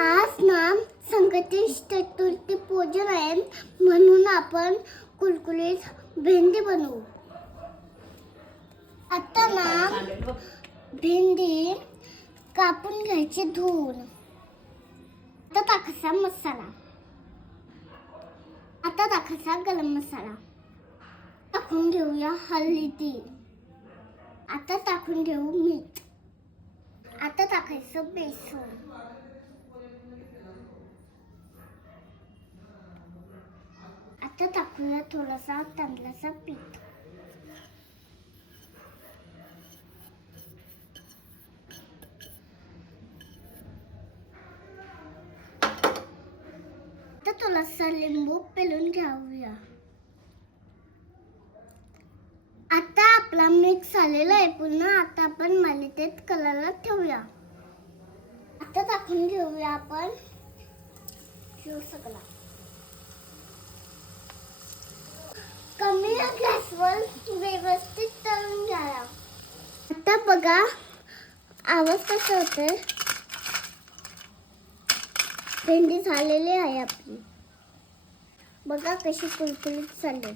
आज ना संकष्टी चतुर्थी पूजन आहे म्हणून आपण कुलकुलीत भेंडी बनवू. आता ना भेंडी कापून घ्यायची धुवून. आता टाकायचा मसाला. आता टाकायचा गरम मसाला. टाकून घेऊया हळदी. आता टाकून घेऊ मीठ. आता टाकायचं बेसन. आता टाकूया थोडासा तांदळाचा पीठ. आता थोडासा लिंबू पिळून घेऊया. आता आपला मिक्स झालेला आहे पुन्हा. आता आपण मालिकेत कलरला ठेवूया. आता टाकून घेऊया आपण सगळा. कमी गॅसवर व्यवस्थित तळून घ्या. आता बघा आवाज कसा होतोय. भेंडी झालेली आहे आपली. बघा कशी कुलकुलीत झाली.